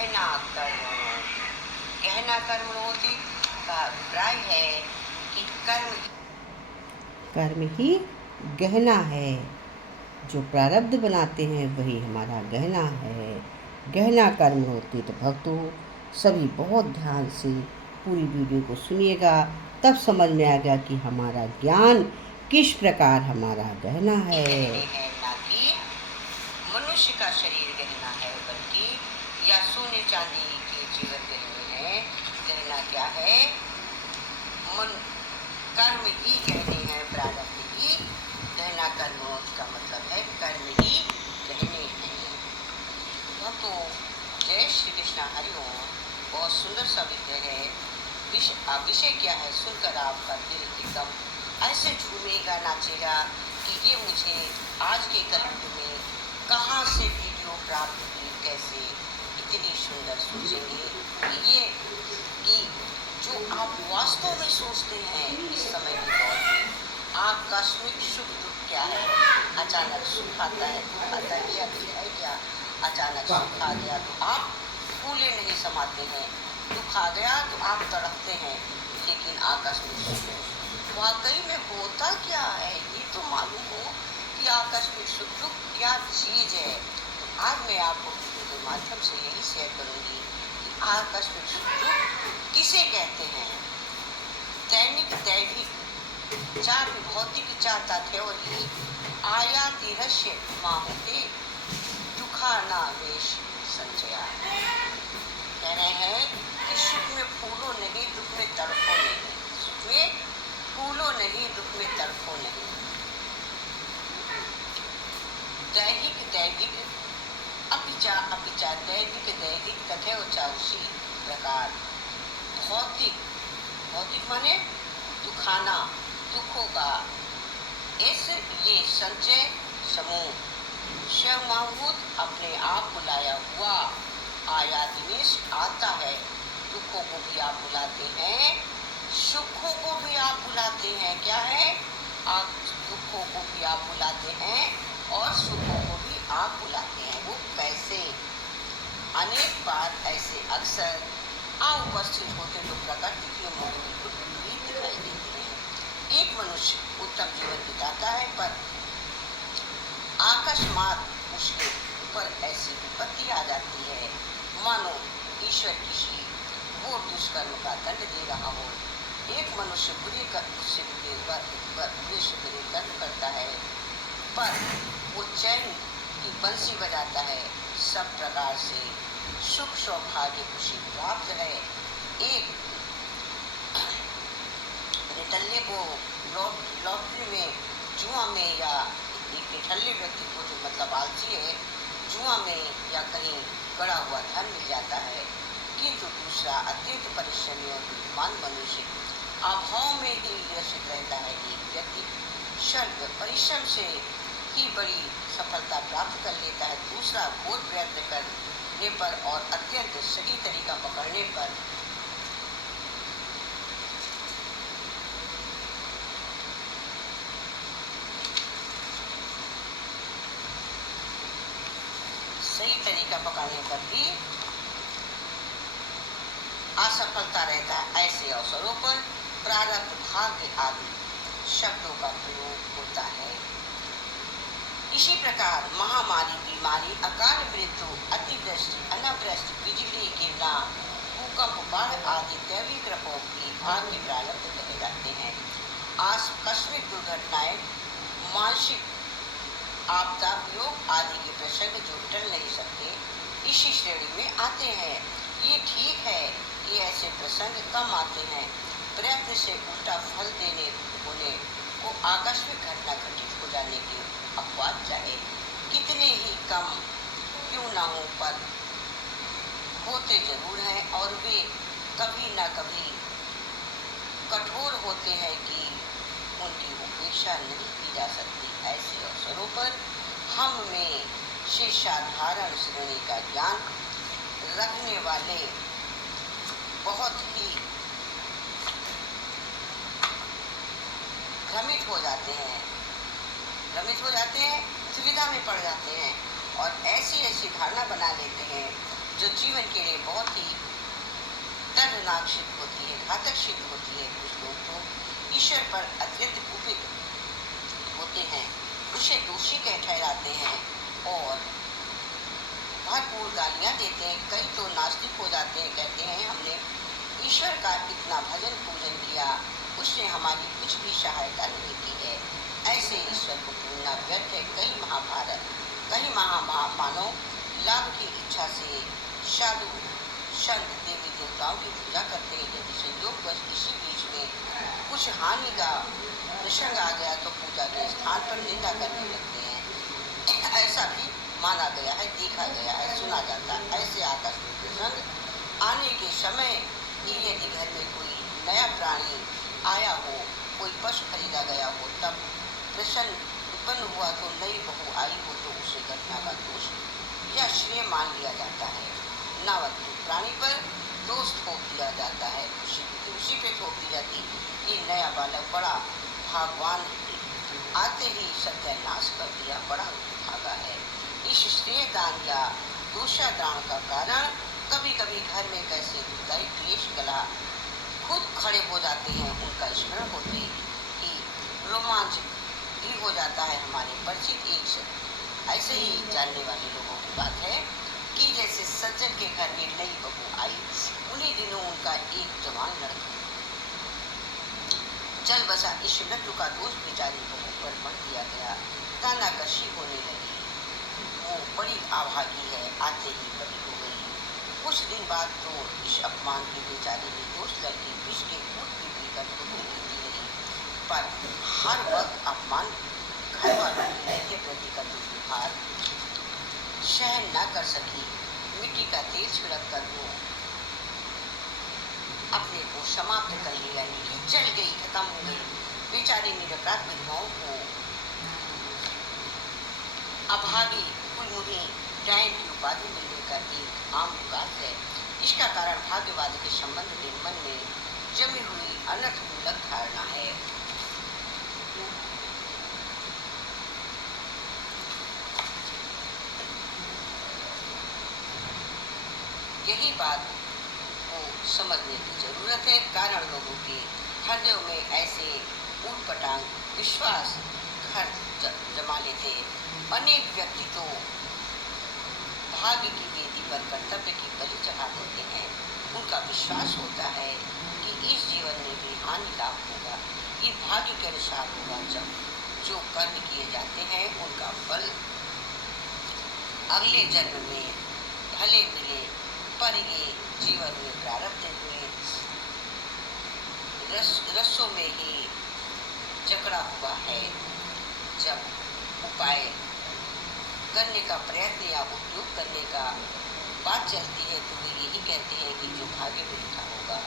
गहना कर्म। गहना कर्म होती का अभिप्राय है कि कर्म ही गहना है। जो प्रारब्ध बनाते हैं वही हमारा गहना है। गहना कर्म होती। तो भक्तों सभी बहुत ध्यान से पूरी वीडियो को सुनिएगा, तब समझ में आएगा कि हमारा ज्ञान किस प्रकार हमारा गहना है। ना कि मनुष्य का शरीर गहना है, बल्कि या सोने चांदी के जीवन गहने हैं। गहना क्या है? कर्म ही गहने हैं, प्रारब्ध ही गहना। कर्म का मतलब है कर्म ही गहने हैं। तो जय श्री कृष्ण, हरि ओम। बहुत सुंदर सा विषय है। विषय क्या है सुनकर आपका दिल एकदम ऐसे झूमेगा, नाचेगा कि ये मुझे आज के कलयुग में कहाँ से वीडियो प्राप्त हुई, कैसे इतनी सुंदर सोचेंगे कि ये कि जो आप वास्तव में सोचते हैं इस समय के दौर में आकस्मिक सुख दुख क्या है। अचानक सुख आता है, आता है क्या? अचानक सुख आ गया तो आप फूले नहीं समाते हैं, दुख आ गया तो आप तड़पते हैं। लेकिन आकस्मिक सुख वाकई में होता क्या है ये तो मालूम हो कि आकस्मिक सुख दुख क्या चीज है। तो आज मैं आपको वीडियो के माध्यम से यही शेयर करूंगी कि आकस्मिक सुख दुख किसे कहते हैं। दैनिक दैविक चार भौतिक चार तथ्योरी आयाति रहस्य माहते दुखाना वेश संचया। कह रहे हैं कि सुख में फूलो नहीं, दुख में तड़फो नहीं। सुख में फूलो नहीं, दुख में तड़फो नहीं। दैहिक दैविक अपिचा दैविक दैहिक तथे ऊंचा उसी प्रकार भौतिक माने दुखाना, दुखों का इस ये संचय समूह स्वयंभूत अपने आप बुलाया हुआ आयातिनिश आता है। दुखों को भी आप बुलाते हैं, सुखों को भी आप बुलाते हैं। क्या है? आप दुखों को भी आप बुलाते हैं और सुखों को भी आप बुलाते हैं। वो कैसे? अनेक बार ऐसे अक्सर उपस्थित होते लोग प्रकृति के मोह में कुछ भी दिखाई देते हैं। एक मनुष्य उत्तम जीवन बिताता है, पर अकस्मात उसके ऊपर ऐसी विपत्ति आ जाती है मानो ईश्वर किसी वो दुष्कर्म का दंड दे रहा हो। एक मनुष्य बुरे कर्म करता है, पर वो चैन की बंसी बजाता है। सब प्रकार से सुख सौभाग्य खुशी प्राप्त है। एक निठल्ले को लॉटरी में, जुआ में, या एक निठल्ले व्यक्ति को जो मतलब आलसी है, जुआ में या कहीं गड़ा हुआ धन मिल जाता है। किंतु दूसरा अत्यंत परिश्रमी और बुद्धिमान मनुष्य अभाव में ही ग्रसित रहता है। एक व्यक्ति स्वल्प परिश्रम से ही बड़ी सफलता प्राप्त कर लेता है। दूसरा घोर प्रयत्न करने पर और अत्यंत सही तरीका पकड़ने पर भी असफलता रहता है। ऐसे अवसरों पर प्रारब्ध भाग्य आदि शब्दों का प्रयोग होता है। इसी प्रकार महामारी, बीमारी, अकाल मृत्यु, अतिवृष्टि, अनावृष्टि, बिजली गिरना, भूकंप, बाढ़ आदि दैविक प्रकोप भी भाग्य प्रारब्ध कहे जाते हैं। आकस्मिक दुर्घटनाएं, मानसिक आपदा, वियोग आदि के प्रसंग जो टल नहीं सकते इसी श्रेणी में आते हैं। ये ठीक है कि ऐसे प्रसंग कम आते हैं। प्रयत्न से उल्टा फल देने होने को आकस्मिक घटना घटित हो जाने के अपवाद चाहे कितने ही कम क्यों न हो, पर होते जरूर हैं और वे कभी न कभी कठोर होते हैं कि उनकी उपेक्षा नहीं की जा सकती। ऐसे अवसरों पर हम में से साधारण श्रेणी का ज्ञान रखने वाले बहुत ही भ्रमित हो जाते हैं, दुविधा में पड़ जाते हैं और ऐसी धारणा बना लेते हैं जो जीवन के लिए बहुत ही दर्दनाक सिद्ध होती है, घातक सिद्ध होती है। कुछ लोग तो ईश्वर पर अत्यंत कुपित होते हैं, उसे दोषी कह ठहराते हैं और भरपूर गालियां देते हैं। कई तो नास्तिक हो जाते हैं, कहते हैं हमने ईश्वर का इतना भजन पूजन किया, उसने हमारी कुछ भी सहायता नहीं की है। ऐसे ईश्वर को पूजना व्यर्थ है। कई महामानव लाभ की इच्छा से साधु संत देवी देवताओं की पूजा करते हैं। यदि संयोगवश इसी बीच में कुछ हानि का प्रसंग आ गया तो पूजा के स्थान पर निंदा करने लगते हैं। ऐसा भी माना गया है, देखा गया है, सुना जाता है। ऐसे आकस्मिक प्रसंग आने के समय यदि घर में कोई नया प्राणी आया हो, कोई पशु खरीदा गया हो, तब प्रसन्न उत्पन्न हुआ तो नई बहू आई हो तो उसे घटना का दोष या श्रेय मान लिया जाता है। नावत प्राणी पर दोष थोप दिया जाता है, उसी पे थोप दी जाती। ये नया बालक बड़ा भगवान आते ही सत्यानाश कर दिया, बड़ा भागा है। इस श्रेय दान या दोषादान का कारण कभी कभी घर में कैसे दुखदायी क्लेश कला खुद खड़े हो जाते हैं। उनका स्मरण होते ही रोमांच भी हो जाता है। हमारे परिचित एक ऐसे ही जानने वाले लोगों की बात है कि जैसे सज्जन के घर में नई बहू आई, उन्हीं दिनों उनका एक जवान लड़का चल बसा। इस मृत्यु का दोष बेचारी बहू पर मर दिया गया, कानाकशी होने लगी। वो बड़ी अभागी है, आते ही बड़ी हो गई। कुछ दिन बाद तो इस अपमान की बेचारी निर्दोष लड़की विष के घूंट भी पीकर खुद नहीं रही, पर हर वक्त अपमान घर वालों के प्रति का दुर्व्यवहार सहन न कर सकी। मिट्टी का तेल छिड़क कर वो अपने को समाप्त कर लिया, जल गई, खत्म हो गई। बेचारी निरपराध विधवाओं को अभागी कुलमुही डायन की उपाधि मिलने का एक आम विकास है। इसका कारण भाग्यवाद के संबंध में मन में जमी हुई अनर्थमूलक धारणा है। यही बात को समझने की जरूरत है। कारण लोगों के हृदयों में ऐसे ऊटपटांग विश्वास घर जमा लेते। अनेक व्यक्ति तो भाग्य की वेदी पर कर्तव्य की बलि चढ़ा देते हैं। उनका विश्वास होता है कि इस जीवन में भी हानि लाभ होगा, ये भाग्य के अनुसार होगा। जब जो कर्म किए जाते हैं उनका फल अगले जन्म में भले मिले, पर ये जीवन में प्रारब्ध हुए रसों में ही जकड़ा हुआ है। जब उपाय करने का प्रयत्न या उपयोग करने का बात चलती है तो वे यही कहते हैं कि जो भाग्य में लिखा होगा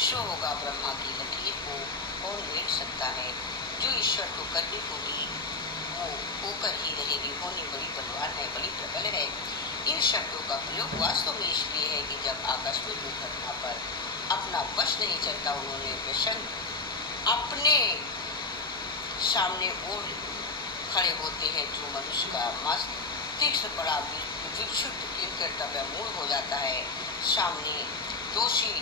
सो होगा। ब्रह्मा की लकीर को कौन देख सकता है? जो ईश्वर को करनी होगी वो होकर ही रहेगी। होनी बड़ी बलवान है, बड़ी प्रबल है। इन शब्दों का प्रयोग वास्तव में इसलिए है कि जब आकस्मिक दुर्घटना पर अपना वश नहीं चलता, उन्होंने प्रसंग अपने सामने और खड़े होते हैं। जो मनुष्य का मस्तिष्क बड़ा विक्षुब्ध कर्तव्य मूल हो जाता है, सामने दोषी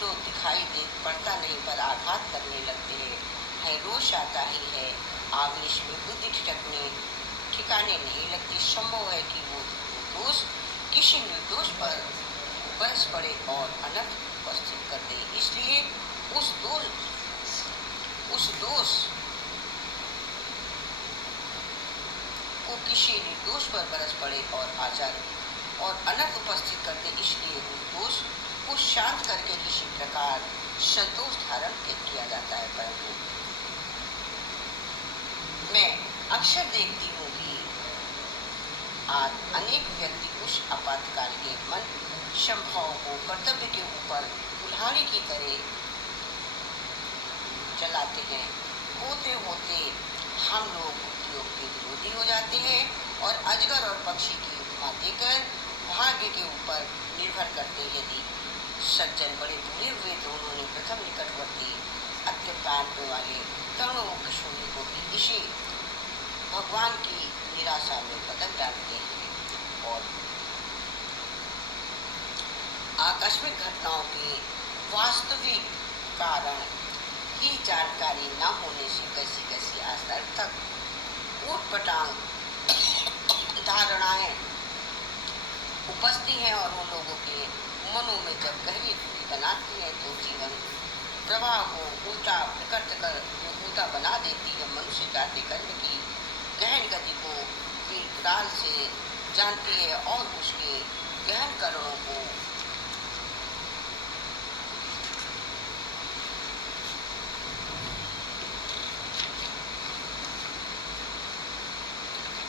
तो दिखाई दे पड़ता नहीं पर आघात करने लगते हैं। रोष आता ही है, आवेश में बुद्धि ठिकाने नहीं लगती। संभव है कि वो दोष किसी निर्दोष पर बरस पड़े और अनर्थ उपस्थित कर दे। इसलिए उस दोष को किसी निर्दोष पर बरस पड़े और आचार और अनर्थ उपस्थित कर दे। इसलिए उस दोष को शांत करके किसी प्रकार संतोष धारण किया जाता है। परंतु मैं अक्सर देखती हूँ कि आज अनेक व्यक्ति उस आपातकाल के मन संभव को कर्तव्य के ऊपर कुल्हाड़ी की तरह चलाते हैं। होते होते हम लोग उद्योग के विरोधी हो जाते हैं और अजगर और पक्षी की उपमा देकर भाग्य के ऊपर निर्भर करते। यदि सज्जन बड़े बुरे हुए तो उन्होंने प्रथम निकटवर्ती अत्यंत वाले तरुणों किशोरी को भी इसी भगवान की निराशा में बदल डालते हैं और आकस्मिक घटनाओं के वास्तविक कारण की जानकारी न होने से कैसी कैसी अर्थक ऊटपटांग धारणाएं उपजती हैं और उन लोगों के मनों में जब गहरी दूरी बनाती है तो जीवन प्रवाह को उल्टा बना देती है। मनुष्य जाति कर्म की गहन गति को काल से जानती है और उसके गहन करणों को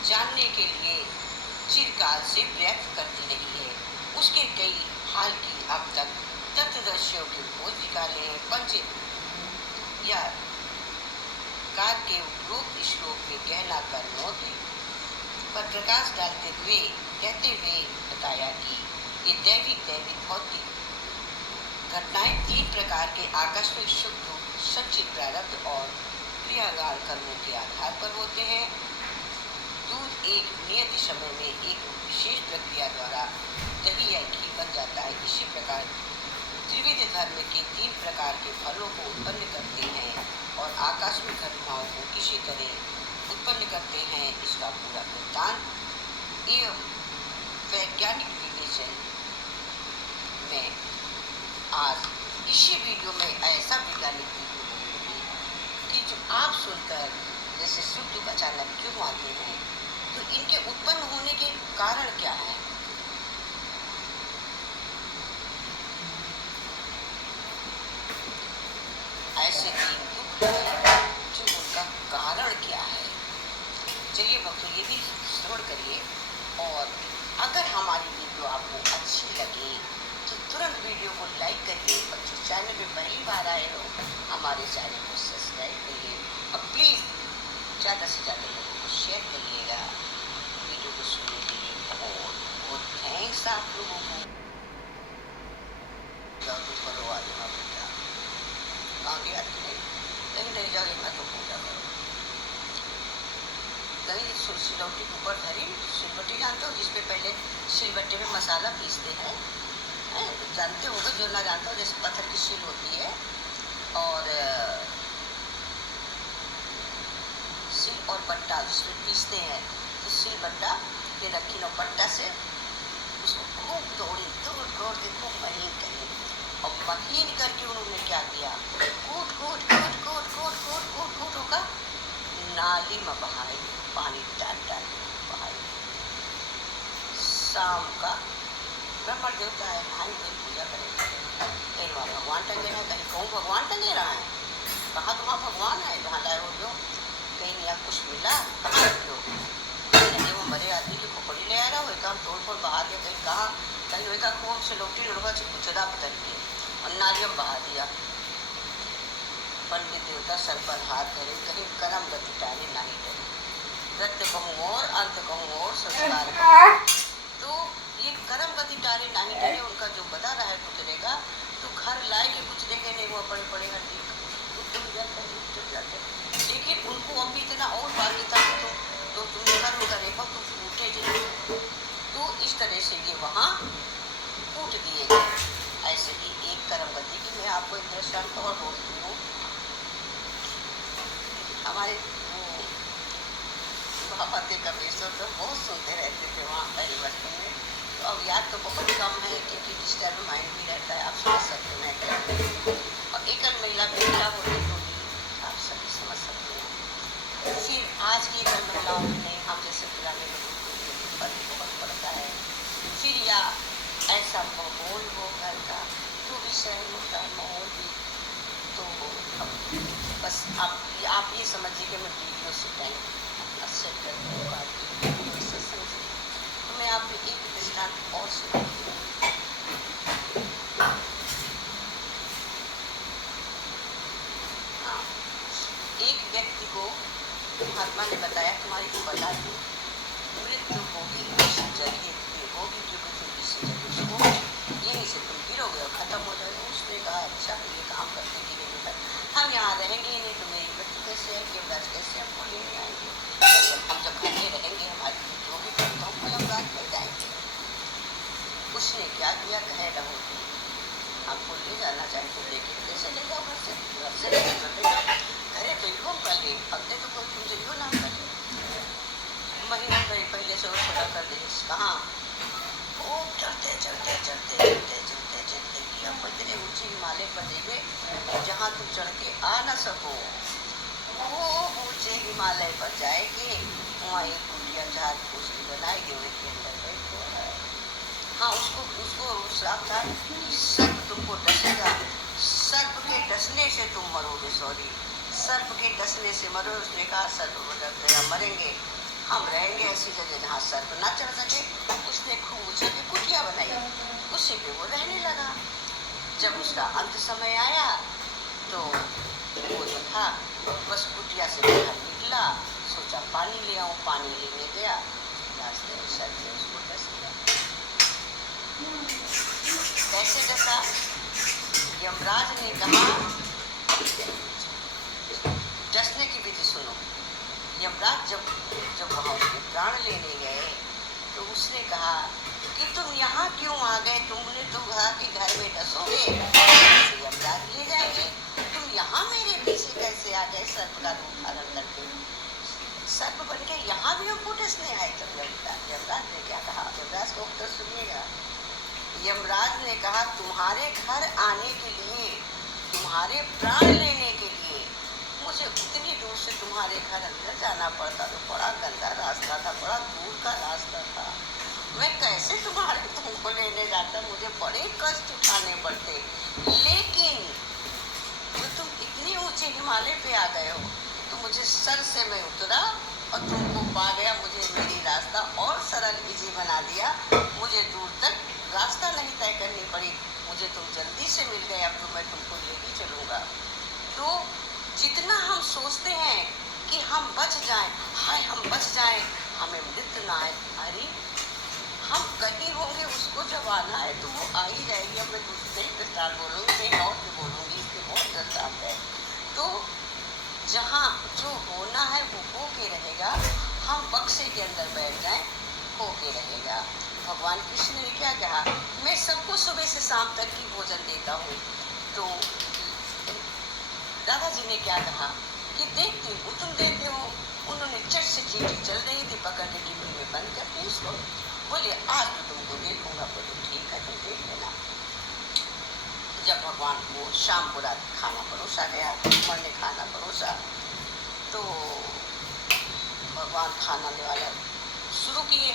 जानने के लिए चिरकाल से प्रयत्न करती रही है। उसके कई हाल की अब तक तत्वदर्शियों के खोज निकाले हैं। पंचित या काल के उपरोक्त श्लोक में कहना कर्मों पर प्रकाश डालते हुए कहते हुए बताया कि ये दैविक भौतिक घटनाएं 3 प्रकार के आकस्मिक सुख संचित प्रारब्ध और क्रियागार कर्मों के आधार पर होते हैं। दूध एक नियत समय में एक विशेष प्रक्रिया द्वारा दही या घी बन जाता है। इसी प्रकार त्रिविध धर्म के 3 प्रकार के फलों को उत्पन्न करते हैं और आकस्मिक घटनाओं को किसी तरह उत्पन्न करते हैं। इसका पूरा वृत्तांत एवं वैज्ञानिक विवेचन में आज इसी वीडियो में ऐसा वैज्ञानिक वीडियो होगी कि जो आप सुनकर जैसे सुख दुख अचानक क्यों आते हैं, तो इनके उत्पन्न होने के कारण क्या है। ऐसे 3 दुख जो उनका कारण क्या है। चलिए भक्तों ये भी श्रवण करिए और अगर हमारी वीडियो आपको अच्छी लगे तो तुरंत वीडियो को लाइक करिए और जो चैनल में पहली बार आए हो हमारे चैनल को सब्सक्राइब करिए और प्लीज़ ज़्यादा से ज़्यादा लोगों को शेयर करिएगा वीडियो को सुनने के लिए। बहुत थैंक्स आप लोगों को। जाओ तो करो आज वहाँ पूजा कहाँ गया कहीं नहीं जाओगे मैं तो पूजा करो कहीं सिलौटी के ऊपर धरी सिलबट्टी जानते हो जिसपे पहले सिलबट्टे में मसाला पीसते हैं, जानते होंगे जो ना जानता हो। जैसे पत्थर की सिल होती है और सिल और बट्टा जिसमें पीसते हैं तो सिल बट्टा के रखी नो पट्टा से उसको खूब तोड़ के खूब महीन करी और महीन करके उन्होंने क्या किया कूट होगा नाली में बहाए पानी डाल बहाए। शाम का ब्रह्मण देवता है भाई कोई पूजा करेगा कहीं वहाँ भगवान टंगे ना कहीं कहूँ भगवान टंगे रहा है कहाँ तो वहाँ भगवान है जहाँ लाए हो जो कहीं यहाँ कुछ मिला वो मरे आदमी की खोपड़ी ले आ रहा हो काम तोड़ बहा दिया कहीं कहाँ कहीं वही खूब से लोटी लड़वा से कुचदा बदल के और नारियम बहा दिया। पंडित देवता सर पर हाथ धरे कहीं कर्म गति टाले नहीं डरे नृत्य कहूँ और अंत कहूँ और संस्कार कहूँ। तो ये कर्म गति टाले नहीं डरे उनका जो बता रहा है गुजरेगा तो घर लाए के गुजरेंगे नहीं वो पड़े पड़े हड्डी चल जाते। लेकिन उनको अभी इतना और बाकी था तो तुम कर्म करेगा तो फूटे जाएंगे। तो इस तरह से ये वहाँ फूट दिए गए। ऐसे ही एक कर्म गति की मैं आपको एक दृष्टांत और बोलती हूँ। हमारे महापति कबीर तो बहुत सुनते रहते थे वहाँ पहले बचपन में। तो अब याद तो बहुत कम है क्योंकि डिस्टर्ब माइंड भी रहता है। आप समझ सकते हैं क्या और एकल महिला बेटा होती होगी आप सभी समझ सकते हैं। फिर आज की एकल महिलाओं में नहीं हम जैसे पुराने लोगों को फर्क बहुत पड़ता है। फिर या ऐसा माहौल हो घर का तो भी सहन होता है माहौल भी। तो बस आप ये समझिए कि मैं वीडियो से टाइम अच्छे करती हूँ सत्संग से। तो मैं आपको एक दृष्टांत और सुनाती हूँ। हाँ, एक व्यक्ति को महात्मा ने बताया तुम्हारी बता दूँ मृत्यु होगी इस जगह पे होगी क्योंकि तुम इस जगह हो यहीं से तुम गिरोगे और खत्म हो जाएगा। उसने कहा अच्छा ये काम करने के लिए हम यहाँ रहेंगे ही नहीं तो मेरी मृत्यु कैसे आएगी यमराज कैसे हमको लेने आएंगे। हम जब घर में रहेंगे हमारी जो भी करता हमको यमराज मिल जाएंगे। उसने क्या किया कह रहो हमको ले जाना चाहे तो लेके कैसे ले जाओ, घर से ले जाओ, घरे बेडरूम कर ले, अपने तो कोई तुमसे यो ना करे, महीना पहले से वो थोड़ा कर दे। कहाँ वो चढ़ते चढ़ते चढ़ते चढ़ते चढ़ते चढ़ते किया इतने ऊंचे हिमालय पर देवे जहाँ तुम चढ़ के आ ना सको, वो ऊंचे हिमालय पर जाएगी, वहाँ एक कुटिया जहाज उसकी बनाएगी, उसके अंदर बैठो। हाँ, उसको उसको श्राप था कि सर्प तुमको डसेगा, सर्प के डसने से तुम मरोगे, सॉरी सर्प के डसने से मरो। उसने कहा सर्प को डस देगा, मरेंगे, हम रहेंगे ऐसी जगह जहाँ सर्प ना चढ़ सके। उसने खूब ऊंचे की कुटिया बनाई, उसी पे वो रहने लगा। जब उसका अंत समय आया तो वो जो था बस कुटिया से बाहर निकला, सोचा पानी ले आऊं, पानी लेने गया, रास्ते में सर्प ने उसको डस दिया। कैसे डसा? यमराज ने कहा, डसने की विधि सुनो। यमराज जब वहाँ उसके प्राण लेने गए तो उसने कहा कि तुम यहाँ क्यों आ गए, तुमने तो कहा कि घर में डसोगे, यमराज ले जाएंगे, तुम यहाँ मेरे पीछे कैसे आ गए सर्प का रूप धारण करके? सर्प बन के यहाँ भी हमको डसने आए। तब यमराज ने क्या कहा? यमराज को उत्तर सुनिएगा। यमराज ने कहा, तुम्हारे घर आने के लिए, तुम्हारे प्राण लेने के लिए मुझे उतनी दूर से तुम्हारे घर अंदर जाना पड़ता, तो बड़ा गंदा रास्ता था, बड़ा दूर का रास्ता था, मैं कैसे तुमको लेने जाता, मुझे बड़े कष्ट उठाने पड़ते। लेकिन जो तुम इतने ऊंचे हिमालय पे आ गए हो तो मुझे सर से मैं उतरा और तुमको पा गया, मुझे मेरी रास्ता और सरल इजी बना दिया, मुझे दूर तक रास्ता नहीं तय करनी पड़ी, मुझे तुम जल्दी से मिल गए, अब तो मैं तुमको ले ही चलूँगा। तो जितना हम सोचते हैं कि हम बच जाएं, हाय हम बच जाएं, हमें मृत्यु ना आए, अरे हम कहीं होंगे, उसको जब आना है तो वो आ ही जाएगी। अब मैं दूसरे दृष्टांत बोलूँगी, कहीं और भी बोलूँगी, इसके बहुत दृष्टांत है। तो जहाँ जो होना है वो हो के रहेगा, हम बक्से के अंदर बैठ जाएं, हो के रहेगा। भगवान कृष्ण ने क्या कहा? मैं सबको सुबह से शाम तक की भोजन देता हूँ। तो दादाजी ने क्या कहा कि देखती हूँ तुम देते हो। उन्होंने चट से चींटी चल रही थी, पकड़ के डिब्बी में बंद करके उसको बोले, आज तो तुमको देखूंगा। बोले ठीक है, तुम देख लेना। जब भगवान को शाम को रात खाना परोसा गया, भगवान ने खाना परोसा तो भगवान खाना वाला शुरू किए,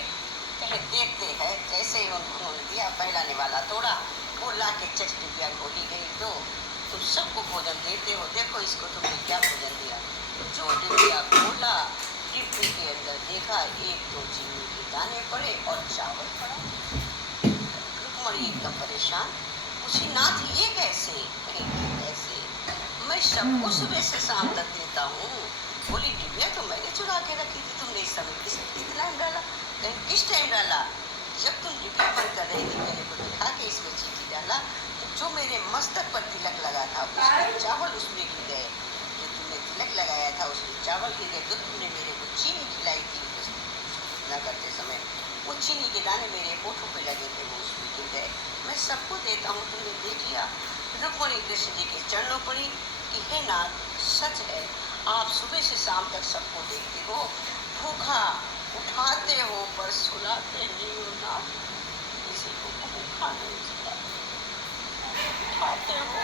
कहे देखते हैं। जैसे ही उन्होंने दिया, पहला निवाला तोड़ा, वो ला के चट डिब्बिया खोली गई, तो तुम सबको भोजन देते हो, देखो इसको तुमने क्या भोजन दिया। जो डिब्बिया खोला, डिब्बे के अंदर देखा, एक दो चीनी के दाने पड़े और चावल पड़ा। रुक्मणी एकदम परेशान, पूछी नाथ ये कैसे? कैसे? मैं सबको सुबह से शाम तक देता हूँ। बोली डिब्बिया तो मैंने चुरा के रखी थी, तुमने इस समय कितना टाइम डाला? किस टाइम डाला? जब तुम डिब्बिया बंद कर रही थी, मेरे को दिखा के इसमें चीनी डाला, जो मेरे मस्तक पर तिलक लगा था उसमें चावल उसमें गिर गए, जो तुमने तिलक लगाया था उसमें चावल गिर गए, जो तुमने मेरे को चीनी खिलाई थी न करते समय, वो चीनी के दाने मेरे होठों पे लगे थे, वो उसमें गिर गए। मैं सबको देता हूँ, तुमने देख लिया। रुक्मणी कृष्ण जी के चरणों पड़ी कि हे नाथ, सच है, आप सुबह से शाम तक सबको देखते हो, भूखा उठाते हो पर सुलाते नहीं हो ना, किसी को भूखा नहीं सुलाते, उठाते हो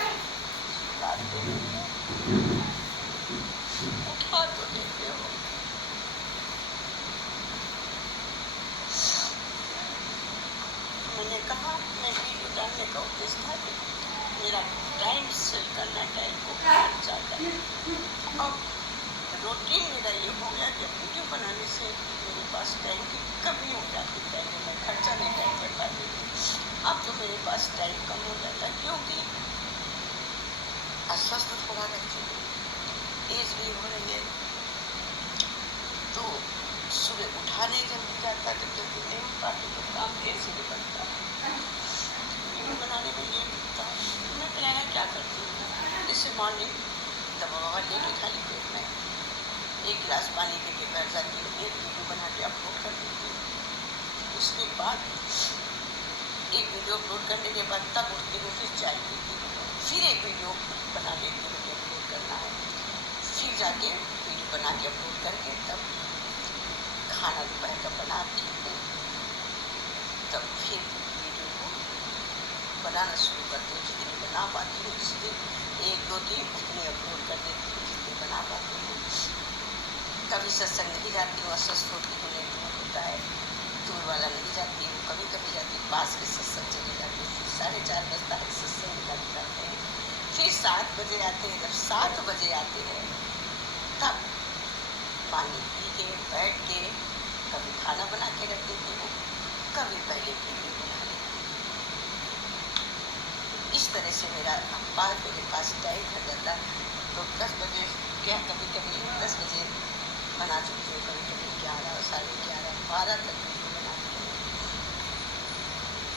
सुलाते नहीं हो, उठा तो देते हो। मैंने कहा मैं वीडियो डालने का उद्देश्य था कि मेरा टाइम सेल करना, टाइम को चाहता है। अब रूटीन मेरा ये हो गया कि वीडियो बनाने से मेरे पास टाइम की कमी हो जाती है, मैं खर्चा नहीं टाइम कर पाती थी। अब तो मेरे पास टाइम कम हो जाता है क्योंकि अस्वस्थ थोड़ा रहती हूँ, एज भी हो रही है, तो सुबह उठाने जब भी जाता तो जल्दी नहीं उठ पाती, तो काम देर से भी बनता है, वीडियो बनाने में लेट होता है। मैं प्लान क्या करती हूँ, जैसे मॉर्निंग दवा ववा लेके खाली पेट में एक गिलास पानी पी के बैठ जाती हूँ, एक वीडियो बना के अपलोड कर देती हूँ। उसके बाद एक वीडियो अपलोड करने के बाद तब उठती हूँ, फिर चाय पीती हूँ, फिर एक वीडियो बना लेती हूँ कि अपलोड करना है, फिर जाके वीडियो बना के अपलोड करके तब खाना दोपहर का बनाती हूँ, तब फिर वीडियो को बनाना शुरू करती हूँ। जितनी बना पाती हूँ जिस दिन 1-2 दिन उतनी अपलोड कर देती हूँ जितनी बना पाती हूँ। कभी सत्संग नहीं जाती हूँ, असस्त होती हूँ, नहीं दूर होता है, दूर वाला नहीं जाती हूँ, कभी कभी जाती हूँ, पास के सत्संग चले जाती हूँ। 4:30 बजता है, सत्संग निकल जाते हैं, फिर 7 बजे आते हैं। जब 7 बजे आते हैं तब पानी पी के बैठ के कभी खाना बना के रख देती हूँ, कभी पहले वीडियो बना लेती हूँ। इस तरह से मेरे पास टाइम भर जाता है। तो 10 बजे क्या, कभी कभी 10 बजे बना सकती हूँ, कभी कभी 11, 11:30, 12 तक वीडियो बनाती हूँ।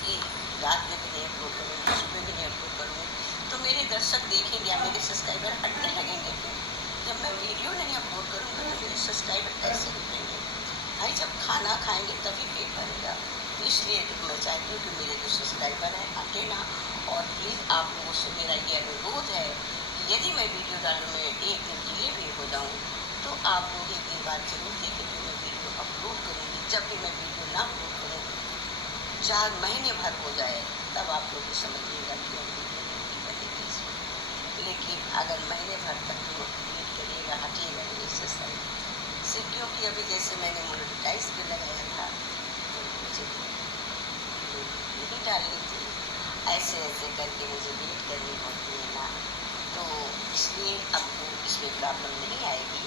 ये रात में भी नहीं अपलोड करूँगी, सुबह भी नहीं अपलोड करूँगी, तो मेरे दर्शक देखेंगे या मेरे सब्सक्राइबर हटने लगेंगे। फिर जब मैं वीडियो नहीं अपलोड करूँगा तो मेरे सब्सक्राइबर कैसे रुकेंगे? भाई जब खाना खाएंगे तभी पेट भरेगा। इसलिए मैं चाहती हूँ कि मेरे जो सब्सक्राइबर हैं हटे ना। और प्लीज़ आप लोगों से मेरा ये अनुरोध है कि यदि मैं वीडियो डालने में एक दिन डिले भी हो जाऊँ तो आप लोग एक दिन बाद जरूर देखें कि मैं वीडियो अपलोड करूँगी। जब भी मैं वीडियो ना अपलोड करूँगी, 4 महीने भर हो जाए, तब आप लोग भी समझिएगा कि मैं वीडियो नहीं बनेगी। लेकिन अगर महीने भर तक तो वेट करिएगा, हटिएगा मेरे सब्सक्राइब से, क्योंकि अभी जैसे मैंने मोनेटाइज पे लगाया था तो मुझे नहीं डालनी थी, ऐसे ऐसे करके मुझे वेट करनी होती है ना, तो इसलिए आपको इसमें प्रॉब्लम नहीं आएगी।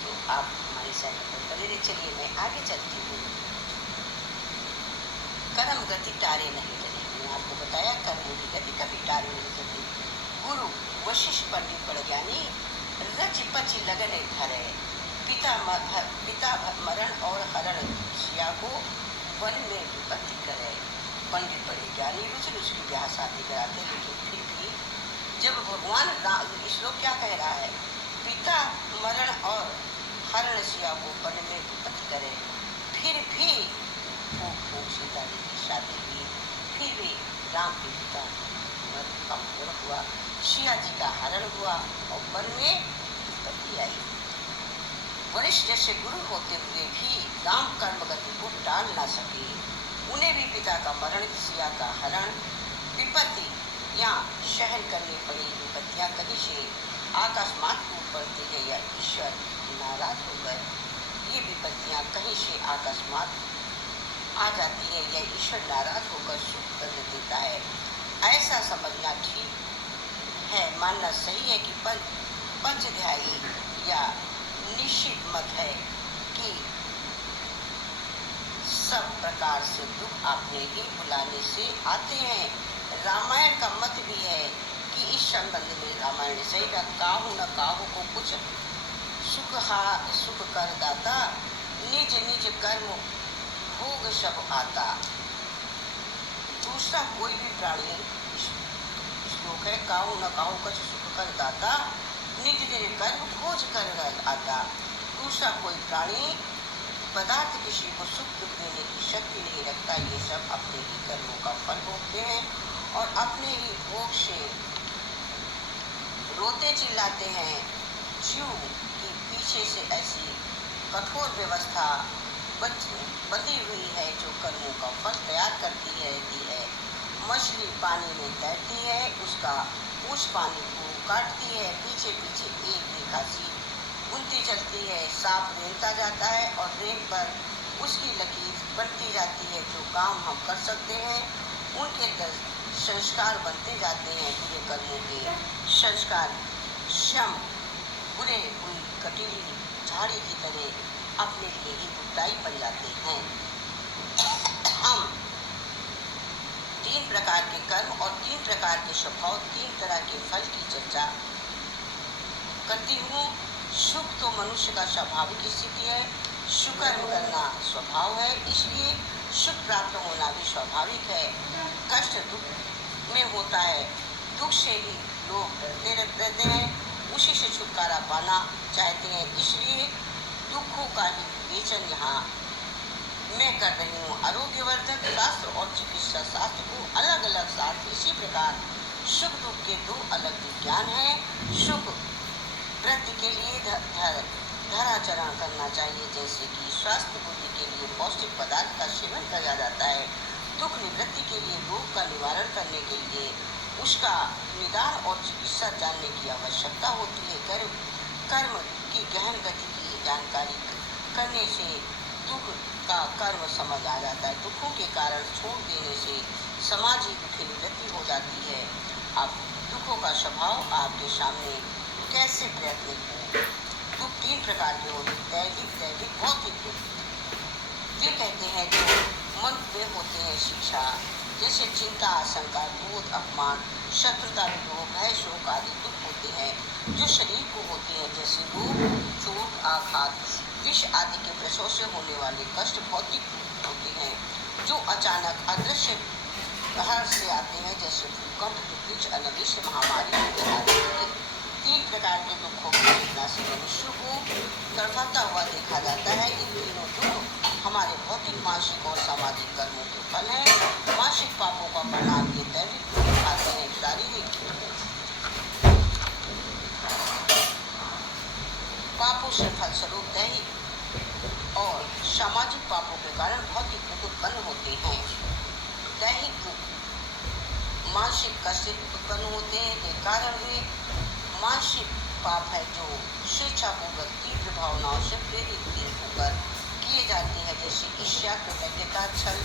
तो आप हमारे चैनल पर बने रहिए। चलिए मैं आगे चलती हूँ। कर्म गति टारे नहीं चले, मैंने आपको बताया कर्मों की गति कभी टारे नहीं चलती। गुरु वशिष्ठ पंडित बड़ ज्ञानी, रच पच लगने धरे, पिता मरण और हरण सिया को वन में विपत्ति करे। पंडित बड़े ज्ञानी रुचि उसकी ब्याह शादी कराते, लेकिन फिर भी जब भगवान श्लोक क्या कह रहा है, पिता मरण और हरण सिया को वन में विपत्ति करे, फिर भी फूक सीता जी की शादी हुई, फिर भी राम के पिता का मरण हुआ, सिया जी का हरण हुआ और वन में विपत्ति आई। वरिष्ठ जैसे गुरु होते हुए भी राम कर्म गति को टाल ना सके, उन्हें भी पिता का मरण, सिया का हरण, विपत्ति या सहन करनी पड़ी। विपत्तियां कहीं से आकस्मात टूट पड़ती है या ईश्वर नाराज हो गए, ये विपत्तियां कहीं से आकस्मात आ जाती है या ईश्वर नाराज होकर सुख कर देता है। ऐसा समझना ठीक है, मानना सही है कि पंचध्यायी या निश्चित मत है कि सब प्रकार से दुख अपने ही बुलाने से आते हैं। रामायण का मत भी है कि इस संबंध में रामायण से काहू न काहू को कुछ सुख कर दाता, निज निज कर्म भोग सब आता। दूसरा कोई भी प्राणी, श्लोक है, काहू न काहू कुछ सुख कर दाता, निज निज कर्म भोज कर आता। दूसरा कोई प्राणी पदार्थ किसी को सुख दुख देने की शक्ति नहीं रखता। ये सब अपने ही कर्मों का फल भोगते हैं और अपने ही भोग से रोते चिल्लाते हैं। जीव की पीछे से ऐसी कठोर व्यवस्था बंधी हुई है जो कर्मों का फल तैयार करती रहती है। मछली पानी में तैरती है, उसका उस पानी को काटती है, पीछे पीछे एक रेखा सी बुनती चलती है। सांप रेंगता जाता है और रेंग पर उसकी लकीर बढ़ती जाती है। जो काम हम कर सकते हैं उनके संस्कार बनते जाते हैं। बुरे कर्मों के संस्कार श्रम बुरे हुई कटीली झाड़ी की तरह अपने लिए ही बुराई बन जाते हैं। हम 3 प्रकार के कर्म और 3 प्रकार के स्वभाव, 3 तरह के फल की चर्चा करती हूँ। सुख तो मनुष्य का स्वाभाविक स्थिति है, सुकर्म करना स्वभाव है, इसलिए सुख प्राप्त होना भी स्वाभाविक है। कष्ट दुख में होता है, दुख से ही लोग डरते रहते हैं, उसी से छुटकारा पाना चाहते हैं, इसलिए दुखों का ही विवेचन यहाँ मैं कर रही हूँ आरोग्यवर्धक शास्त्र और चिकित्सा शास्त्र को अलग अलग शास्त्र। इसी प्रकार सुख दुख के दो अलग विज्ञान हैं। सुख वृद्धि के लिए धराचरण करना चाहिए, जैसे कि स्वास्थ्य बुद्धि के लिए पौष्टिक पदार्थ का सेवन किया जाता है। दुख निवृत्ति के लिए रोग का निवारण करने के लिए उसका निदान और चिकित्सा जानने की आवश्यकता होती है। कर्म की गहन गति की जानकारी करने से दुख का कर्म समझ आ जाता है। दुखों के कारण छोड़ देने से समाज ही दुखी निवृत्ति हो जाती है। अब दुखों का स्वभाव आपके सामने कैसे प्रयत्न हो। दुख तीन प्रकार के होते हैं, दैहिक, दैविक, भौतिक दुख। वे कहते हैं जो मन में होते हैं शिक्षा, जैसे चिंता, आशंका, क्रोध, अपमान, शत्रुता, विद्रोह, भय, शोक आदि दुख होते हैं। जो शरीर को होते हैं, जैसे रोग, चोट, आघात, विष आदि के प्रसव से होने वाले कष्ट भौतिक दुख होते हैं। जो अचानक अदृश्य बाहर से आते हैं, जैसे भूकंप, दुर्भिक्ष, अनिष्ट, महामारी आदि। तीन प्रकार के दुखों की वेदना से मनुष्य को तड़पाता हुआ देखा जाता है। इन तीनों दुख हमारे भौतिक, मानसिक और सामाजिक कर्मों के फल हैं। मानसिक पापों का परिणाम के दैविक दुख आते हैं। शारीरिक पापों से फलस्वरूप दैहिक और सामाजिक पापों के कारण भौतिक दुख उत्पन्न होते हैं। दैहिक दुख मानसिक कष्ट उत्पन्न होते हैं के कारण वे मानसिक पाप है जो स्वेच्छापूर्वक तीव्र भावनाओं से प्रेरित होकर किए जाते हैं, जैसे ईर्ष्या, कृतज्ञता, छल,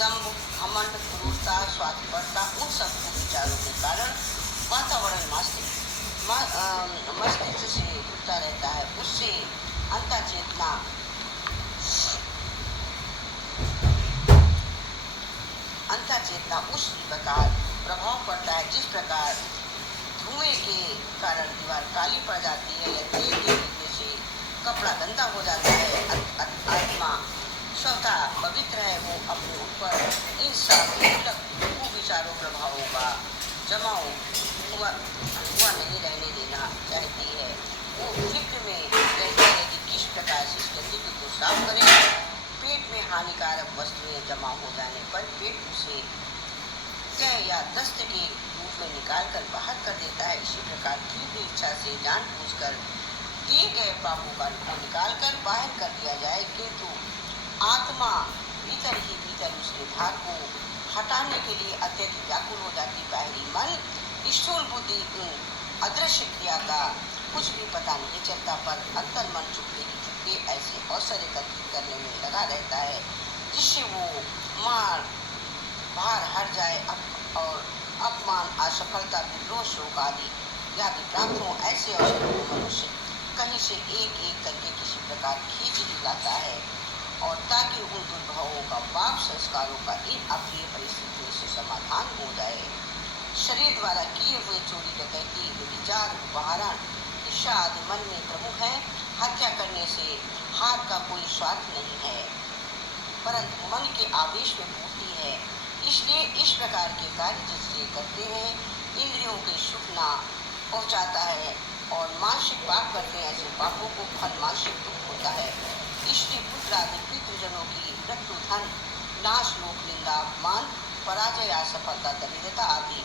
दंभ, घमंड, क्रूरता, स्वार्थपरता। उन सब विचारों के कारण वातावरण मस्तिष्क से जुड़ता रहता है। उससे अंतःचेतना उस प्रकार प्रभाव पड़ता है जिस प्रकार धुएं के कारण दीवार काली पड़ जाती है या तेल के गिरने से कपड़ा गंदा हो जाता है। आत्मा स्वतः पवित्र है, वो अपने ऊपर इन सब कुविचारों प्रभावों का जमाव हुआ नहीं रहने देना चाहती है। वो फिक्र में रहती है कि किस प्रकार से इस गंदगी को साफ करें। पेट में हानिकारक वस्तुएं जमा हो जाने पर पेट उसे तय या दस्त के रूप में निकाल कर बाहर कर देता है। इसी प्रकार तीव्र इच्छा से जानबूझकर किए गए पापों का निकाल कर बाहर कर दिया जाए, किंतु आत्मा भीतर ही भीतर उसके भार को हटाने के लिए अत्यधिक व्याकुल हो जाती। बाहरी मन, स्थूल बुद्धि अदृश्य क्रिया का कुछ भी पता नहीं चलता, पर अंतर मन चुपके ही चुपके ऐसे अवसर एकत्रित करने में लगा रहता है जिससे वो मार बाहर हट जाए और अपमान, असफलता, विद्रोह, शोक आदि प्राप्त हो। ऐसे अवसरों को मनुष्य कहीं से एक एक करके किसी प्रकार खींच लाता है, और ताकि उन दुर्भावों का, पाप संस्कारों का इन अप्रिय परिस्थितियों से समाधान हो जाए। शरीर द्वारा किए हुए चोरी, डकैती, व्यभिचार, अपहरण, ईर्ष्या आदि मन में प्रमुख है। हत्या करने से हाथ का कोई स्वार्थ नहीं है, परंतु मन के आवेश में पूर्ति है। इसलिए इस प्रकार के कार्य जिससे करते हैं, इंद्रियों के सुख ना पहुँचाता है और मानसिक पाप करते हैं, ऐसे पापों को फल मानसिक दुख होता है। इसलिए पुत्र आदि पितृजनों की मृत्यु, धन नाश, लोक निंदा, अपमान, पराजय, असफलता, दरिद्रता आदि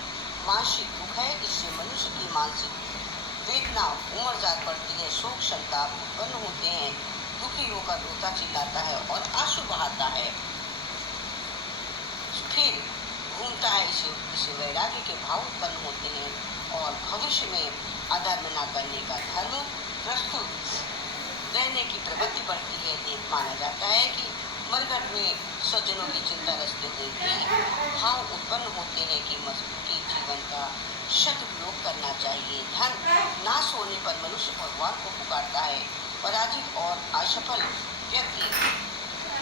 मानसिक दुख है। इससे मनुष्य की मानसिक वेदना उमड़ जा पड़ती है, शोक संताप उत्पन्न होते हैं, दुखी होकर रोता चिल्लाता है और आंसू बहाता है, फिर घूमता है। इसे वैराग्य के भाव उत्पन्न होते हैं और भविष्य में अधर्म न करने का धर्म प्रस्तुत रहने की प्रवृत्ति बढ़ती है। माना जाता है कि मरघट में सज्जनों की चिंता रचते हुए भी भाव उत्पन्न होते हैं कि मजबूती जीवन का सदुपयोग करना चाहिए। धन नाश होने पर मनुष्य भगवान को पुकारता है। पराजित और असफल व्यक्ति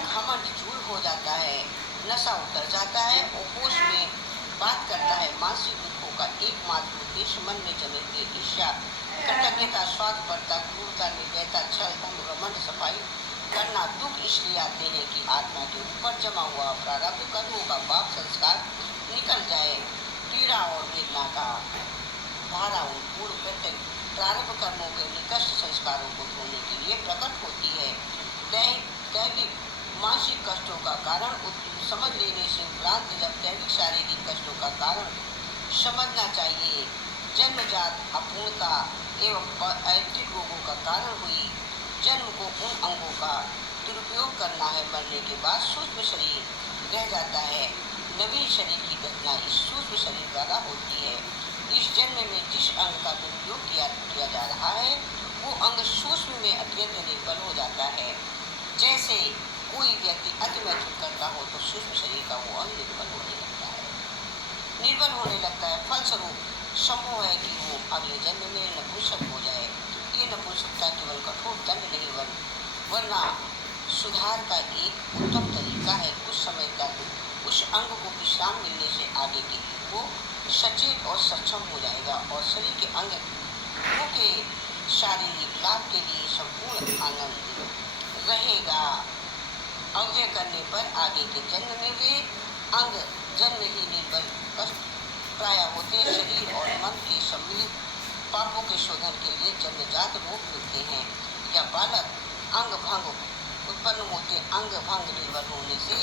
घमंड चूर हो जाता है, नशा उतर जाता है और होश में बात करता है। मानसिक दुखों का एकमात्र उद्देश्य मन में जमे हुए ईर्ष्या, कृतज्ञता, स्वार्थपरता, क्रूरता, निर्दयता, छल, दंभ, घमंड, सफाई करना दुख इसलिए आते हैं कि आत्मा के ऊपर जमा हुआ प्रारब्ध कर्मों का पाप संस्कार निकल जाए। पीड़ा और वेदना का धारा उन पूर्व प्रारब्ध कर्मों के निकष्ट संस्कारों को धोने के लिए प्रकट होती है। दैविक मानसिक कष्टों का कारण समझ लेने से उपरांत जब दैविक शारीरिक कष्टों का कारण समझना चाहिए। जन्मजात अपूर्णता एवं ऐच्छिक रोगों का कारण हुई जन्म को उन अंगों का दुरुपयोग करना है। मरने के बाद सूक्ष्म शरीर रह जाता है। नवीन शरीर की रचना इस सूक्ष्म शरीर द्वारा होती है। इस जन्म में जिस अंग का दुरुपयोग किया जा रहा है वो अंग सूक्ष्म में अत्यंत निर्बल हो जाता है। जैसे कोई व्यक्ति अति मैथुन करता हो तो सूक्ष्म शरीर का वो अंग निर्बल होने लगता है। फलस्वरूप संभव है कि वो अगले जन्म में नपुंसक हो जाए। ये नपुंसकता केवल कठोर दंड नहीं वरना सुधार का एक उत्तम तरीका है। कुछ समय तक उस अंग को विश्राम मिलने से आगे के लिए वो सचेत और सक्षम हो जाएगा और शरीर के अंगों के शारीरिक लाभ के लिए संपूर्ण आनंद रहेगा। अव्यय करने पर आगे के जन्म में वे अंग जन्म ही निर्बल कष्ट प्राय होते। शरीर और मन के सम्मिलित पापों के शोधन के लिए जन्मजात रोग मिलते हैं या बालक अंग भंग उत्पन्न होते। अंग भंग निर्बल होने से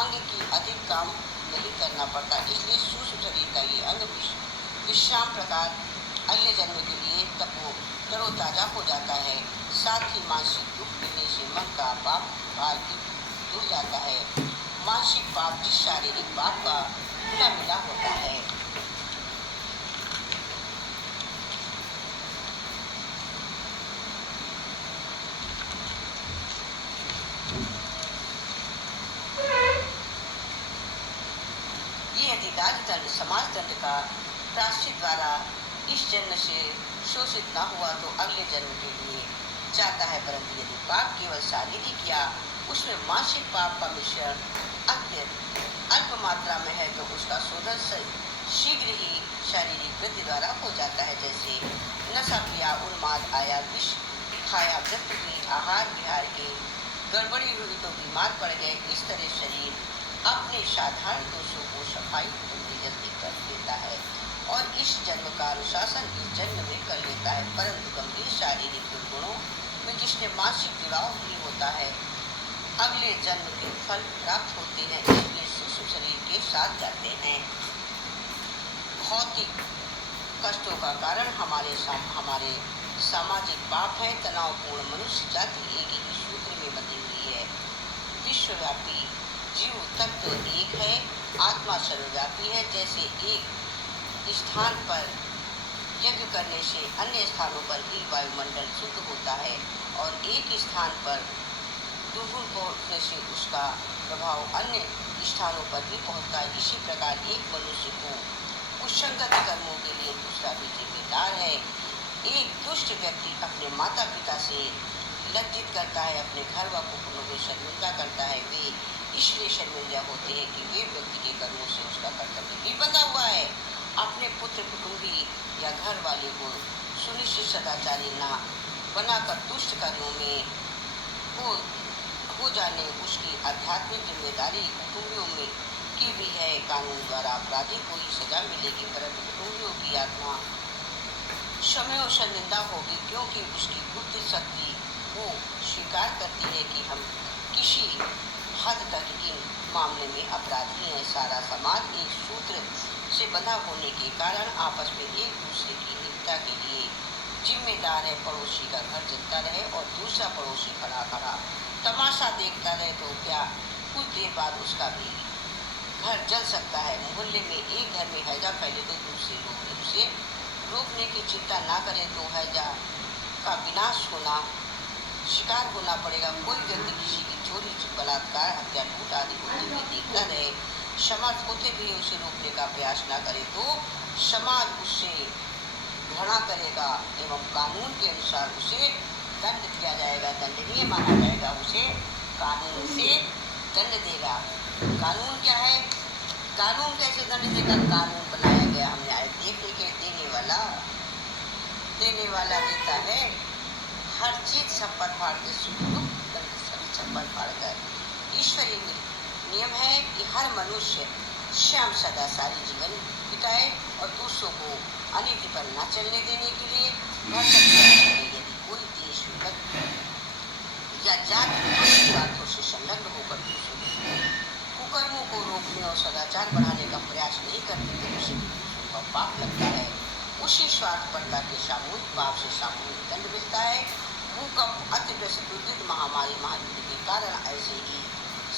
अंग की अधिक काम नहीं करना पड़ता, इसलिए सूक्ष्म शरीर का ये अंग विश्राम प्रकार अगले जन्म के लिए तरोताजा हो जाता है। साथ ही मानसिक दुख मिलने से मन का पाप भार भी दूर जाता है। मानसिक पाप जिस शारीरिक पाप का मिला मिला होता है। ये अधिकार दंड समाज दंड का प्रायश्चित द्वारा इस जन्म से शोषित न हुआ तो अगले जन्म के लिए जाता है। परंतु यदि पाप केवल शारीरिक या उसमें मानसिक पाप का मिश्रण अत्यंत अल्प मात्रा में है तो उसका शोधन शीघ्र ही शारीरिक वृद्धि द्वारा हो जाता है। जैसे नशा किया, उन्माद आया, विष खाया, मृत्यु हुई, आहार विहार के गड़बड़ी हुई तो बीमार पड़ गए। इस तरह शरीर अपने साधारण दोषों को सफाई जल्दी कर देता है और इस जन्म का अनुशासन इस जन्म में कर लेता है। परंतु गंभीर शारीरिक दुर्गुणों में जिसने मानसिक जुड़ाव भी होता है अगले जन्म के फल प्राप्त होते हैं, इसलिए सूक्ष्म शरीर के साथ जाते हैं। भौतिक कष्टों का कारण हमारे सामाजिक पाप है। तनावपूर्ण मनुष्य जाति एक ही सूत्र में बंधी हुई है। विश्वव्यापी जीव तत्व एक है, आत्मा सर्वव्यापी है। जैसे एक स्थान पर यज्ञ करने से अन्य स्थानों पर भी वायुमंडल शुद्ध होता है और एक स्थान पर दुर्गुण पहुँचने से उसका प्रभाव अन्य स्थानों पर भी पहुँचता है। इसी प्रकार एक मनुष्य को कुसंगत कर्मों के लिए दूसरा भी जिम्मेदार है। एक दुष्ट व्यक्ति अपने माता पिता से लज्जित करता है, अपने घर वालों को शर्मिंदा करता है। वे इसलिए शर्मिंदा होते हैं कि वे व्यक्ति के कर्मों से उसका कर्तव्य भी बंधा हुआ है। अपने पुत्र कुटुंबी या घर वाले को सुनिश्चित सदाचारी न बनाकर दुष्ट कार्यों में हो जाने उसकी आध्यात्मिक जिम्मेदारी कुटुंबियों में की भी है। कानून द्वारा अपराधी को ही सजा मिलेगी, परंतु कुटुंबियों की आत्मा समय और शर्मिंदा होगी, क्योंकि उसकी बुद्धि शक्ति वो स्वीकार करती है कि हम किसी हद तक इन मामले में अपराधी हैं। सारा समाज एक सूत्र से बंधा होने के कारण आपस में एक दूसरे की हिंसा के लिए जिम्मेदार है। पड़ोसी का घर जलता रहे और दूसरा पड़ोसी खड़ा खड़ा तमाशा देखता रहे तो क्या कुछ देर बाद उसका भी घर जल सकता है। मोहल्ले में एक घर में हैजा फैले तो दूसरे लोग उसे रोकने की चिंता ना करें तो हैजा का विनाश होना शिकार होना पड़ेगा। कोई व्यक्ति किसी की चोरी, बलात्कार, हत्या, लूट आदि होते हुए देखता रहे, समर्थ होते भी उसे रोकने का प्रयास न करे तो समाज उससे घृणा करेगा एवं कानून के अनुसार उसे दंड दिया जाएगा, दंडनीय माना जाएगा, उसे कानून से दंड देगा। कानून क्या है? कानून कैसे दंड देगा? कानून बनाया गया हमने आए देखने के देने वाला देता है हर चीज छप्पर फाड़ के छप्पर फाड़ कर। ईश्वरीय नियम है कि हर मनुष्य श्याम सदा सारी जीवन बिताए और दूसरों को अनिति पर न चलने देने के लिए यदि कोई देश या जाति दूसरी बातों से संलग्न होकर दूसरों कुकर्मों को रोकने और सदाचार बढ़ाने का प्रयास नहीं करते तो उसे दूसरों का पाप लगता है। उसी स्वार्थपरता के सामूहिक पाप से सामूहिक दंड मिलता है। भूकंप, अतिवृष्टि, दुर्भिक्ष, महामारी, महायुद्ध के कारण ऐसे ही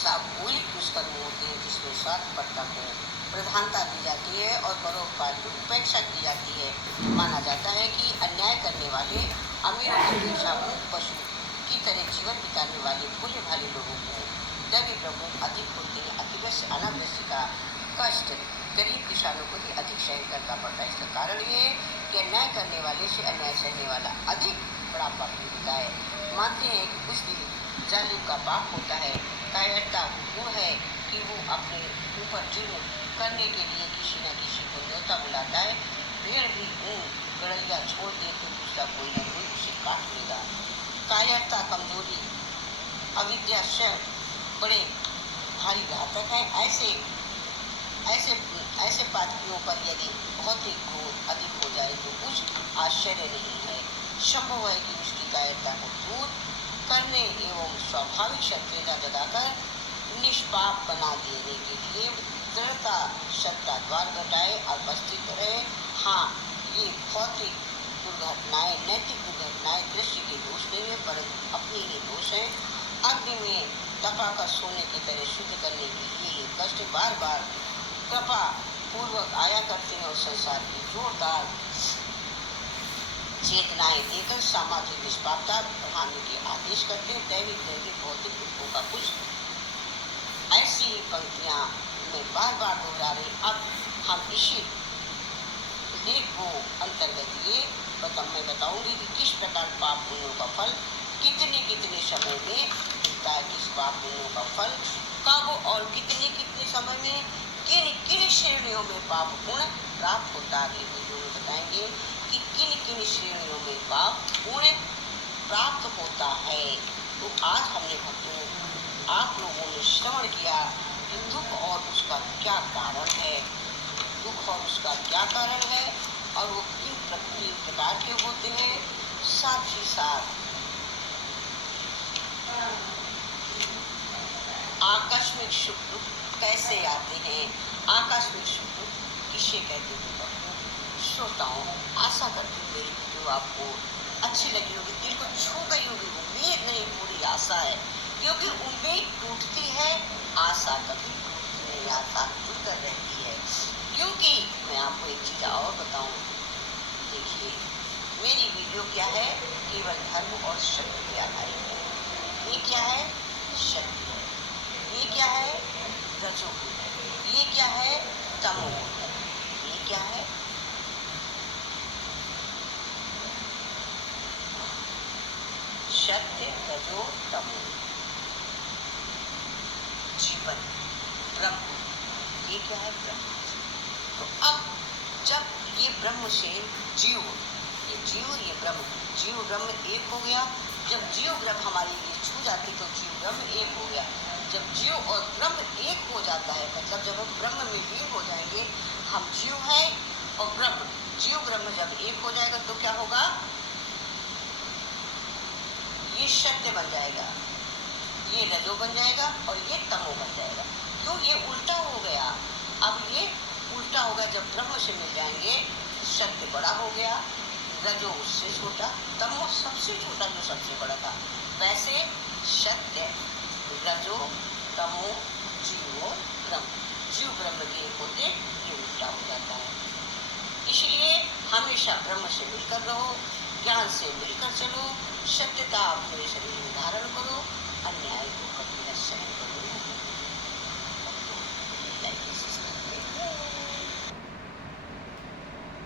सामूहिक दुष्कर्म होते हैं जिसमें स्वार्थपरता को प्रधानता दी जाती है और परोपकार की उपेक्षा की जाती है। माना जाता है कि अन्याय करने वाले अमीरों की अपेक्षा मूक पशु की तरह जीवन बिताने वाले भोले भाले लोगों को दैवी प्रकोप अधिक होते हैं। अतिवृष्टि, अनावृष्टि का कष्ट गरीब किसानों को ही अधिक सहन करना पड़ता है। इसका कारण ये है कि अन्याय करने वाले से अन्याय सहने वाला अधिक बड़ा पापी होता है। मानते हैं कि कुछ दिन जालिम का पाप होता है, कायरता वो है कि वो अपने ऊपर जुर्म करने के लिए किसी न किसी को न्योता बुलाता है। भेड़ भी ऊन गड़ैया छोड़ दे तो दूसरा कोई न कोई उसे काट लेगा। कायरता, कमजोरी, अविद्या स्वयं बड़े भारी घातक है। ऐसे पापियों पर यदि भौतिक क्रोध अधिक हो जाए तो कुछ आश्चर्य नहीं है। संभव है कि उसकी कायरता को दूर करने एवं स्वाभाविक क्षत्रियता जगाकर निष्पाप बना देने के लिए दृढ़ता सत्ता द्वार घटाए और उपस्थित रहे। हाँ, ये भौतिक दुर्घटनाएं, नैतिक दुर्घटनाएं दृश्य के दोष नहीं है परंतु अपने ही दोष है। अग्नि में तपाकर सोने की तरह शुद्ध करने के लिए ये कष्ट बार बार कृपा पूर्वक आया करते हैं और संसार की जोरदार चेतनाएं देकर सामाजिक निष्पापता बढ़ाने के आदेश करते हैं। दैविक भौतिक दुखों का कुछ ऐसी पंक्तियां में बार बार दोहरा रहे। अब हम इसी लेख को अंतर्गत ये मैं बताऊंगी कि किस प्रकार पाप पुण्यों का फल कितने समय में मिलता है। किस पाप पुण्यों का फल कब और कितने समय में किन श्रेणियों में पाप पुण्य प्राप्त होता है। अगले वीडियो में बताएंगे कि किन श्रेणियों में पाप पुण्य प्राप्त होता है। तो आज हमने भक्तों आप लोगों ने श्रवण किया कि दुख और उसका क्या कारण है, दुख और उसका क्या कारण है और वो किन प्रकार के होते हैं। साथ ही साथ आकस्मिक सुख दुख कैसे आते हैं, आकस्मिक सुख दुख किसे कहते हैं। श्रोताओं, आशा करती हूँ मेरी वीडियो आपको अच्छी लगी होगी, दिल को छू गई होगी। उम्मीद नहीं, पूरी आशा है, क्योंकि उम्मीद टूटती है, आशा कभी टूटती नहीं, आशा जुड़कर रहती है। क्योंकि मैं आपको एक चीज और बताऊं, देखिए मेरी वीडियो क्या है, केवल धर्म और सत्य पे आधारित है। ये क्या है, सत्य है। ये क्या है, रजोगुण है। ये क्या है, तमोगुण है। ये क्या है, सत्य, रजो, तमो, जीवन, ब्रह्म। ये क्या है, ब्रह्म। तो अब जब ये ब्रह्म से जीव, ये ब्रह्म एक हो गया। जब जीव ब्रह्म हमारे लिए छू जाती तो जीव ब्रह्म एक हो गया। जब जीव और ब्रह्म एक हो जाता है, मतलब जब हम ब्रह्म में लीन हो जाएंगे, हम जीव हैं और ब्रह्म, जीव ब्रह्म जब एक हो जाएगा तो क्या होगा, ये सत्य बन जाएगा, ये रजो बन जाएगा और ये तमो बन जाएगा। क्यों, ये उल्टा हो गया। अब ये उल्टा हो गया, जब ब्रह्म से मिल जाएंगे सत्य बड़ा हो गया, रजो उससे छोटा, तमो सबसे छोटा जो सबसे बड़ा था। वैसे सत्य, रजो, तमो, जीव और ब्रह्म, जीव ब्रह्म के एक होते ये उल्टा हो जाता है। इसलिए हमेशा ब्रह्म से मिलकर रहो, ज्ञान से मिलकर चलो, सत्यता अपने शरीर में धारण करो।